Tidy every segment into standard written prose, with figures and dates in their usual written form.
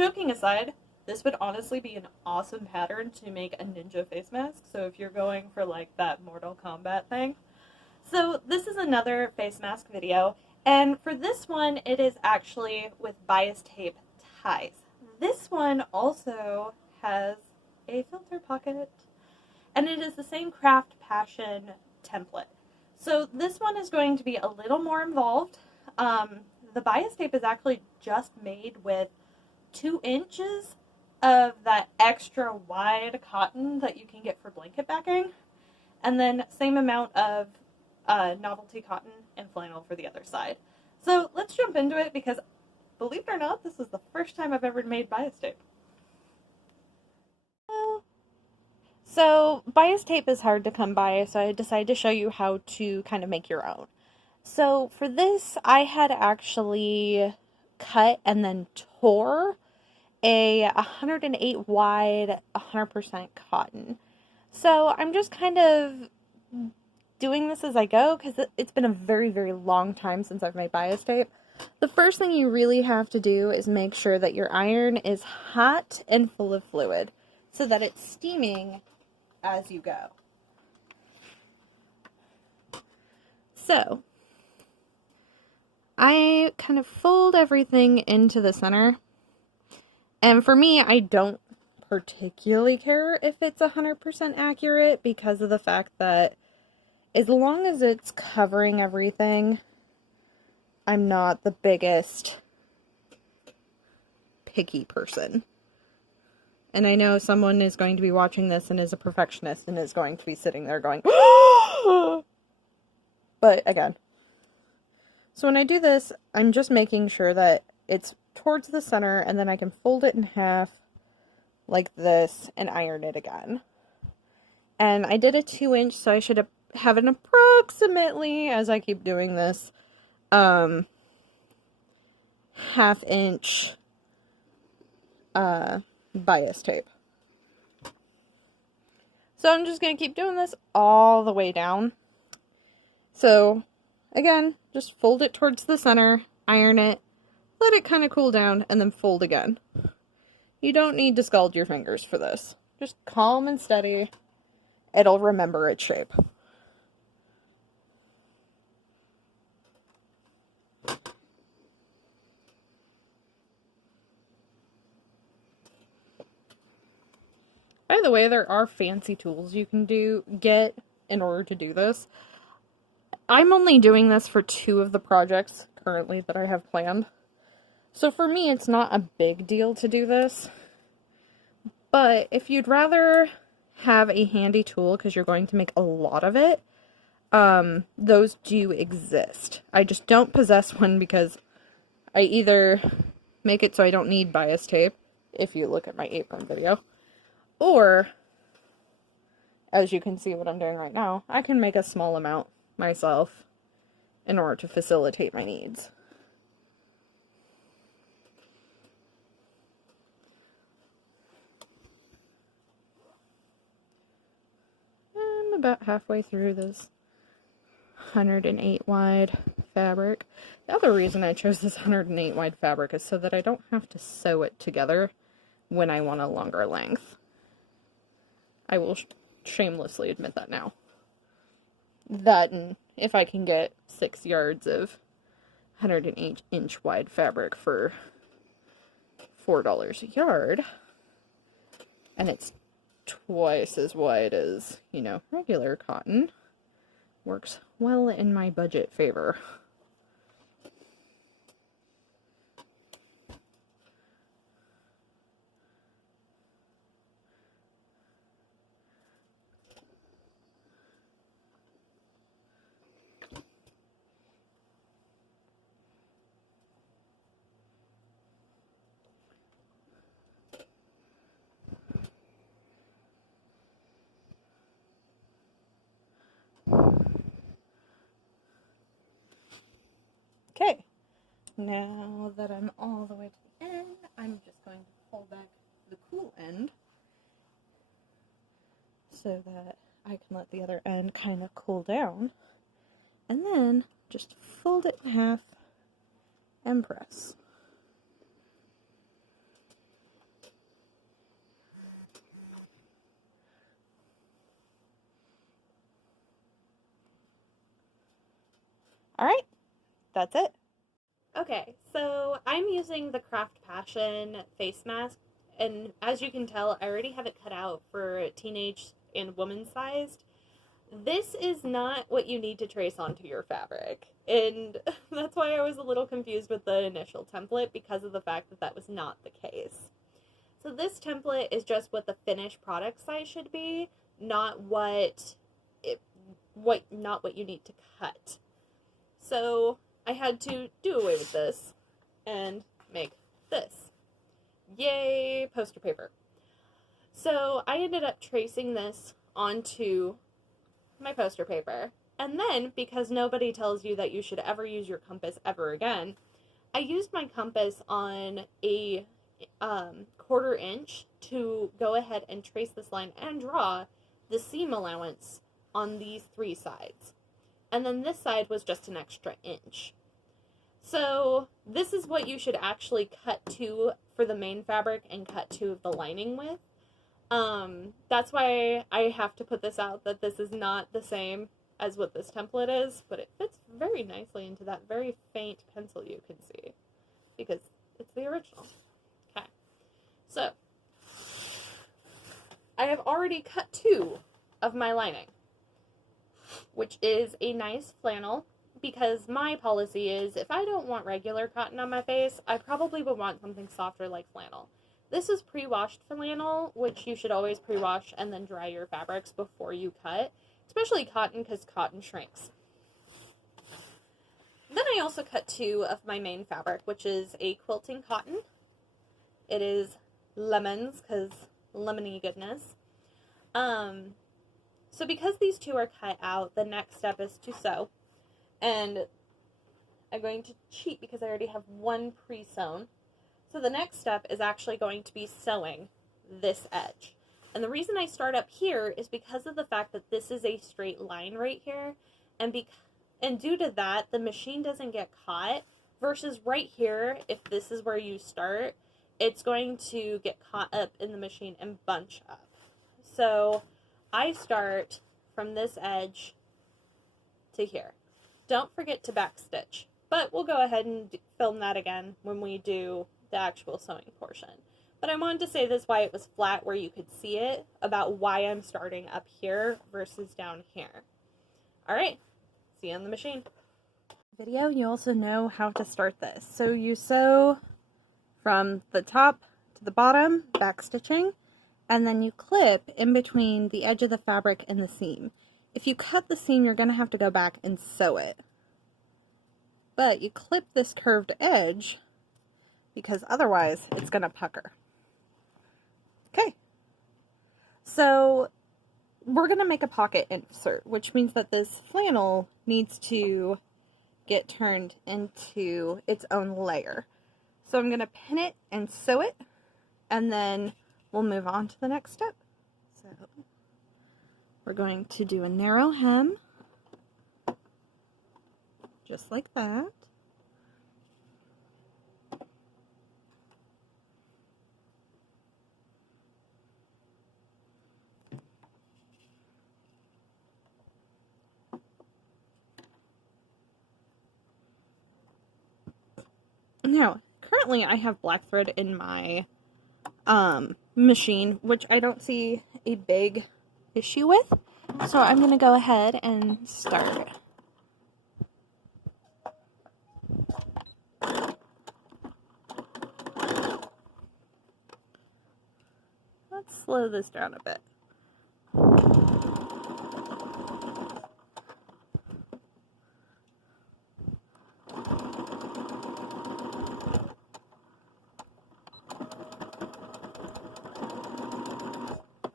joking aside, this would honestly be an awesome pattern to make a ninja face mask. So if you're going for like that Mortal Kombat thing. So this is another face mask video. And for this one, it is actually with bias tape ties. This one also has a filter pocket. And it is the same Craft Passion template. So this one is going to be a little more involved. The bias tape is actually just made with 2 inches of that extra wide cotton that you can get for blanket backing, and then same amount of novelty cotton and flannel for the other side. So let's jump into it because, believe it or not, this is the first time I've ever made bias tape. So bias tape is hard to come by, so I decided to show you how to kind of make your own. So for this, I had actually cut and then tore a 108 wide 100% cotton. So I'm just kind of doing this as I go because it's been a very, very long time since I've made bias tape. The first thing you really have to do is make sure that your iron is hot and full of fluid so that it's steaming as you go. So I kind of fold everything into the center. And for me, I don't particularly care if it's 100% accurate because of the fact that as long as it's covering everything, I'm not the biggest picky person. And I know someone is going to be watching this and is a perfectionist and is going to be sitting there going, but again. So when I do this, I'm just making sure that it's towards the center, and then I can fold it in half like this and iron it again. And I did a 2-inch, so I should have an approximately, as I keep doing this, 1/2-inch bias tape. So I'm just going to keep doing this all the way down. So again, just fold it towards the center, iron it, let it kind of cool down, and then fold again. You don't need to scald your fingers for this. Just calm and steady. It'll remember its shape. By the way, there are fancy tools you can get in order to do this. I'm only doing this for 2 of the projects currently that I have planned. So for me, it's not a big deal to do this. But if you'd rather have a handy tool because you're going to make a lot of it, those do exist. I just don't possess one because I either make it so I don't need bias tape, if you look at my apron video, or, as you can see what I'm doing right now, I can make a small amount myself in order to facilitate my needs. I'm about halfway through this 108 wide fabric. The other reason I chose this 108 wide fabric is so that I don't have to sew it together when I want a longer length. I will shamelessly admit that now. That, and if I can get 6 yards of 108-inch wide fabric for $4 a yard, and it's twice as wide as, you know, regular cotton, works well in my budget favor. Okay, now that I'm all the way to the end, I'm just going to pull back the cool end so that I can let the other end kind of cool down, and then just fold it in half and press. Alright, that's it. Okay, so I'm using the Craft Passion face mask, and as you can tell, I already have it cut out for teenage and woman sized. This is not what you need to trace onto your fabric, and that's why I was a little confused with the initial template, because of the fact that that was not the case. So this template is just what the finished product size should be, not what you need to cut. So I had to do away with this and make this. Yay, poster paper. So I ended up tracing this onto my poster paper. And then, because nobody tells you that you should ever use your compass ever again, I used my compass on a 1/4 inch to go ahead and trace this line and draw the seam allowance on these 3 sides. And then this side was just an extra inch. So this is what you should actually cut to for the main fabric and cut to the lining with. That's why I have to put this out, that this is not the same as what this template is, but it fits very nicely into that very faint pencil you can see, because it's the original. Okay, so I have already cut 2 of my lining, which is a nice flannel, because my policy is if I don't want regular cotton on my face, I probably would want something softer like flannel. This is pre-washed flannel, which you should always pre-wash and then dry your fabrics before you cut, especially cotton, because cotton shrinks. Then I also cut 2 of my main fabric, which is a quilting cotton. It is lemons, because lemony goodness. So because these 2 are cut out, the next step is to sew. And I'm going to cheat because I already have 1 pre-sewn. So the next step is actually going to be sewing this edge. And the reason I start up here is because of the fact that this is a straight line right here. And due to that, the machine doesn't get caught, versus right here, if this is where you start, it's going to get caught up in the machine and bunch up. So I start from this edge to here. Don't forget to backstitch, but we'll go ahead and film that again when we do the actual sewing portion. But I wanted to say this why it was flat where you could see it, about why I'm starting up here versus down here. Alright, see you on the machine. Video, you also know how to start this. So you sew from the top to the bottom, backstitching, and then you clip in between the edge of the fabric and the seam. If you cut the seam, you're going to have to go back and sew it. But you clip this curved edge, because otherwise it's going to pucker. Okay, so we're going to make a pocket insert, which means that this flannel needs to get turned into its own layer. So I'm going to pin it and sew it, and then we'll move on to the next step. So we're going to do a narrow hem, just like that. Now, currently I have black thread in my machine, which I don't see a big issue with. So I'm going to go ahead and start. Let's slow this down a bit.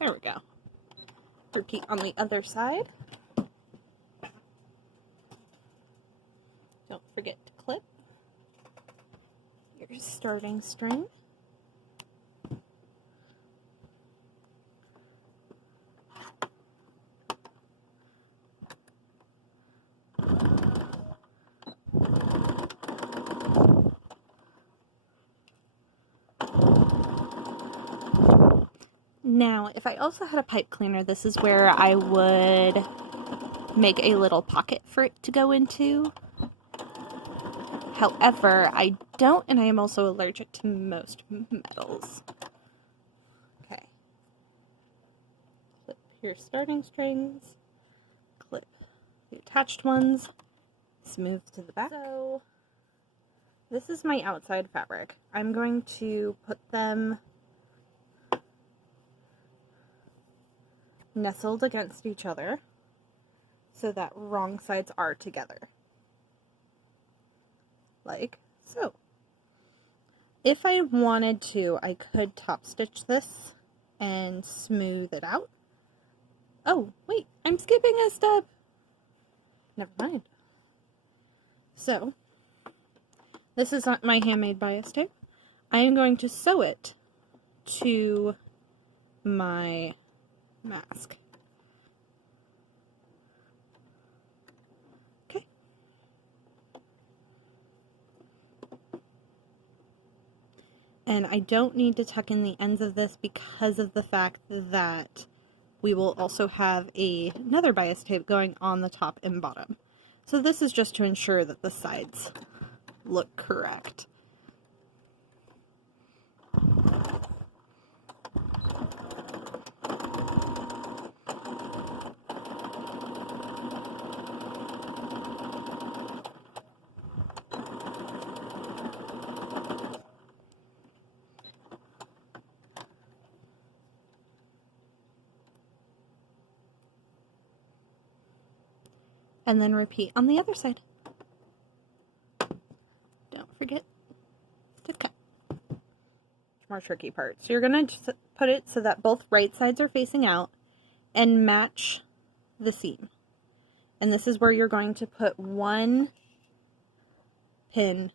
There we go. Repeat on the other side. Don't forget to clip your starting string. Now, if I also had a pipe cleaner, this is where I would make a little pocket for it to go into. However, I don't, and I am also allergic to most metals. Okay. Clip your starting strings, clip the attached ones, smooth to the back. So, this is my outside fabric. I'm going to put them nestled against each other so that wrong sides are together. Like so. If I wanted to, I could top stitch this and smooth it out. Oh, wait, I'm skipping a step. Never mind. So, this is my handmade bias tape. I am going to sew it to my mask. Okay. And I don't need to tuck in the ends of this because of the fact that we will also have another bias tape going on the top and bottom. So this is just to ensure that the sides look correct. And then repeat on the other side. Don't forget to cut. More tricky part. So you're going to put it so that both right sides are facing out and match the seam. And this is where you're going to put one pin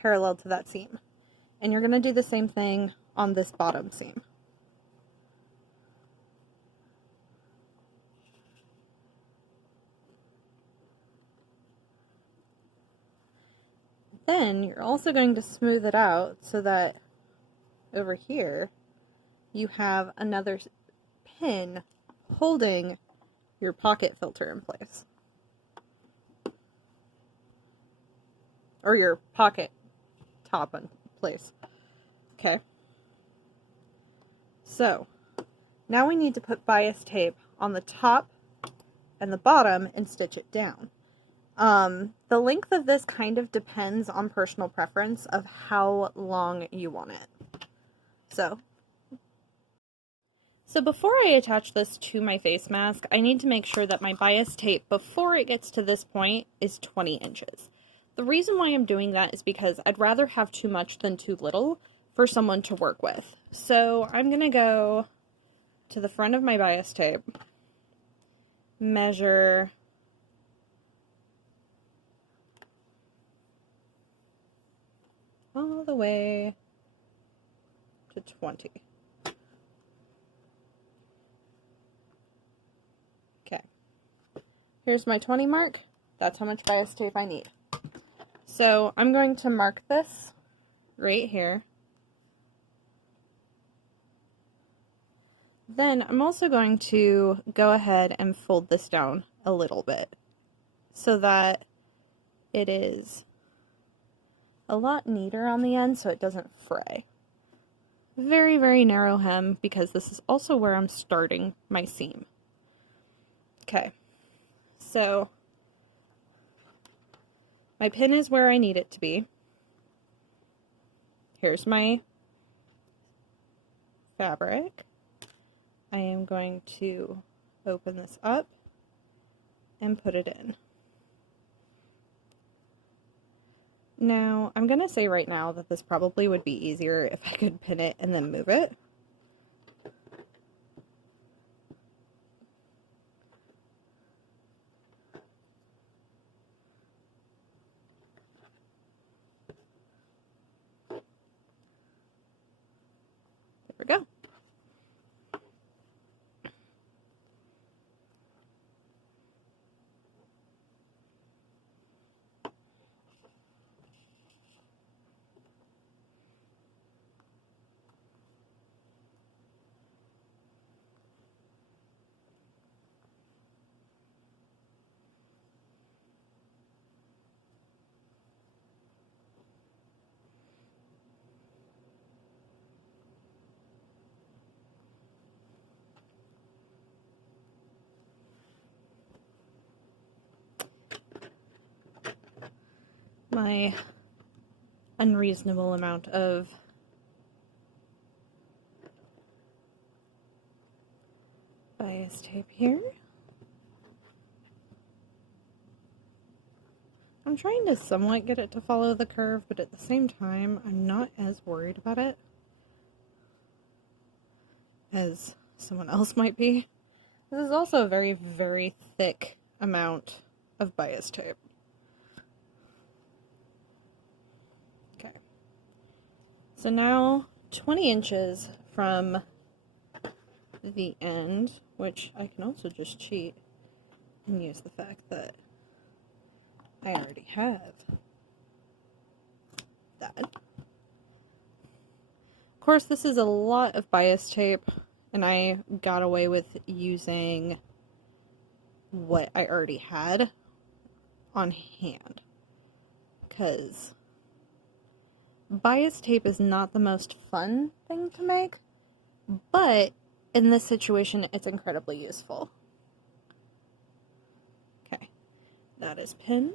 parallel to that seam. And you're going to do the same thing on this bottom seam. Then you're also going to smooth it out so that over here you have another pin holding your pocket filter in place. Or your pocket top in place. Okay. So, now we need to put bias tape on the top and the bottom and stitch it down. The length of this kind of depends on personal preference of how long you want it. So before I attach this to my face mask, I need to make sure that my bias tape, before it gets to this point, is 20 inches. The reason why I'm doing that is because I'd rather have too much than too little for someone to work with. So I'm going to go to the front of my bias tape, measure all the way to 20. Okay. Here's my 20 mark. That's how much bias tape I need. So I'm going to mark this right here. Then I'm also going to go ahead and fold this down a little bit so that it is a lot neater on the end so it doesn't fray. Very, very narrow hem because this is also where I'm starting my seam. Okay, so my pin is where I need it to be. Here's my fabric. I am going to open this up and put it in. Now, I'm going to say right now that this probably would be easier if I could pin it and then move it. There we go. my unreasonable amount of bias tape here. I'm trying to somewhat get it to follow the curve, but at the same time, I'm not as worried about it as someone else might be. This is also a very, very thick amount of bias tape. Okay. So now 20 inches from the end, which I can also just cheat and use the fact that I already have that. Of course, this is a lot of bias tape, and I got away with using what I already had on hand, because bias tape is not the most fun thing to make, but in this situation, it's incredibly useful. Okay, that is pinned.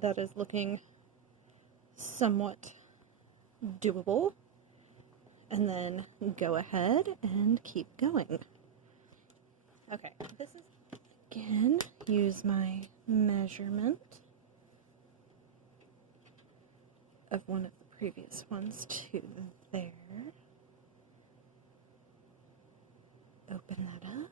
That is looking somewhat doable. And then go ahead and keep going. Okay, this is, again, use my measurement of one of the previous ones to there. Open that up.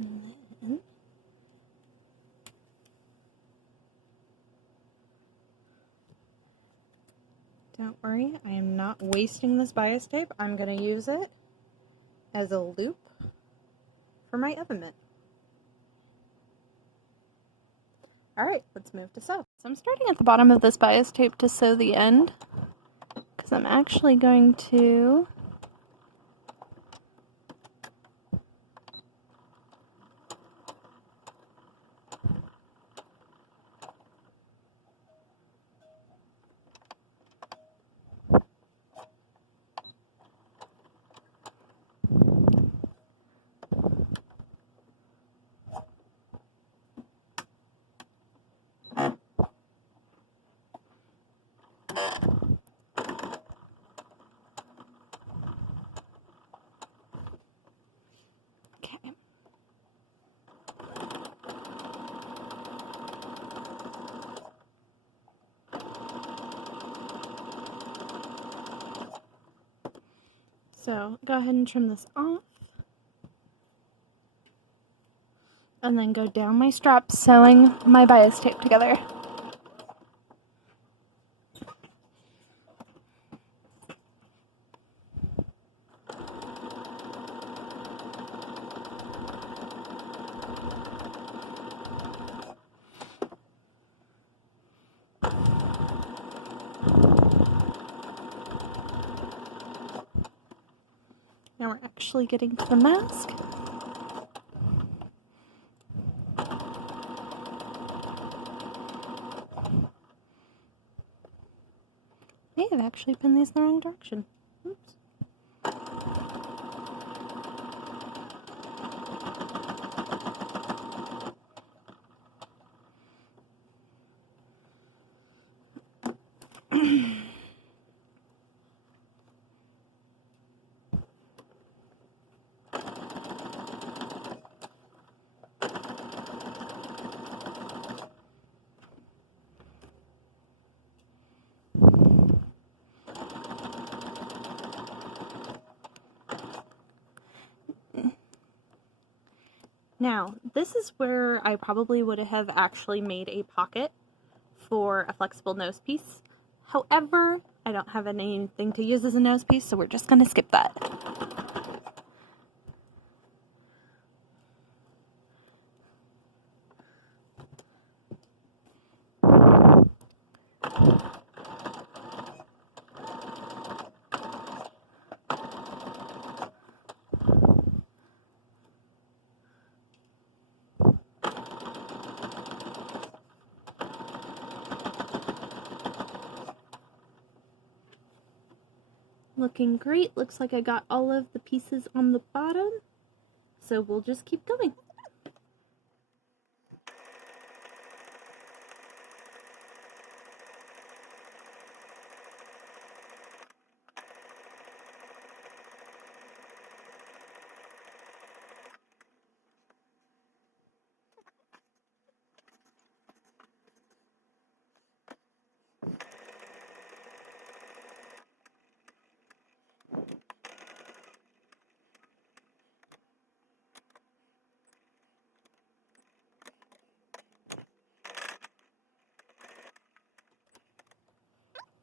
And then don't worry, I am not wasting this bias tape. I'm going to use it as a loop for my oven mitt. Alright, let's move to sew. So I'm starting at the bottom of this bias tape to sew the end, because I'm actually going to So go ahead and trim this off, and then go down my strap sewing my bias tape together. Now we're actually getting to the mask. Hey, I've actually pinned these in the wrong direction. Oops. Now, this is where I probably would have actually made a pocket for a flexible nose piece. However, I don't have anything to use as a nose piece, so we're just going to skip that. Looking great. Looks like I got all of the pieces on the bottom. So we'll just keep going.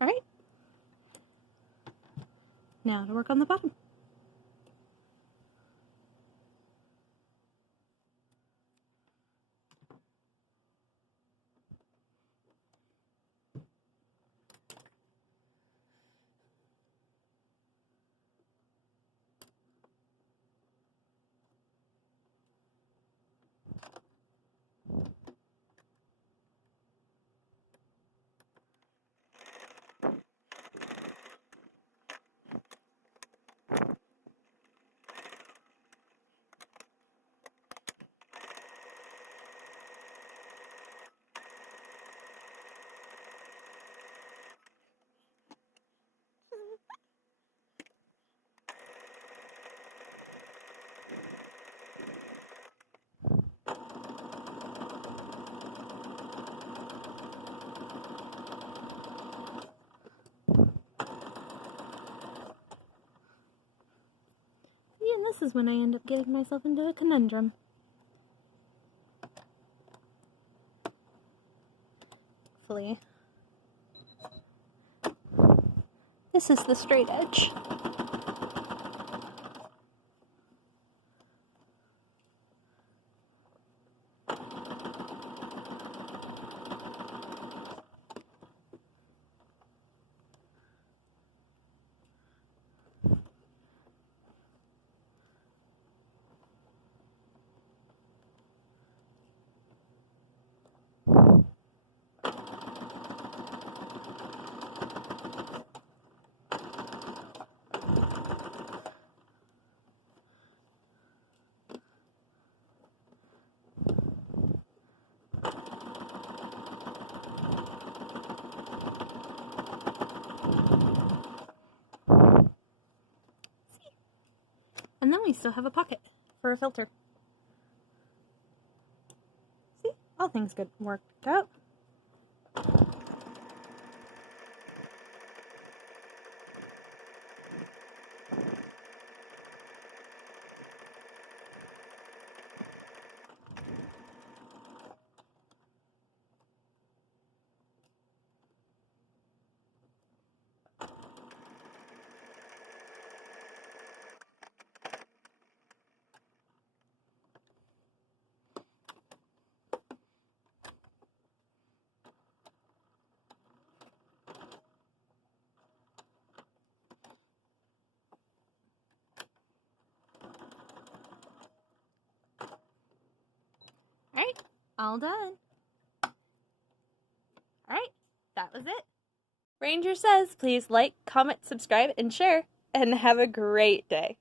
All right. Now to work on the bottom. Yeah, and this is when I end up getting myself into a conundrum. Hopefully, this is the straight edge. And then we still have a pocket for a filter. See? All things good worked out. Alright, all done. Alright, that was it. Ranger says, please like, comment, subscribe, and share, and have a great day.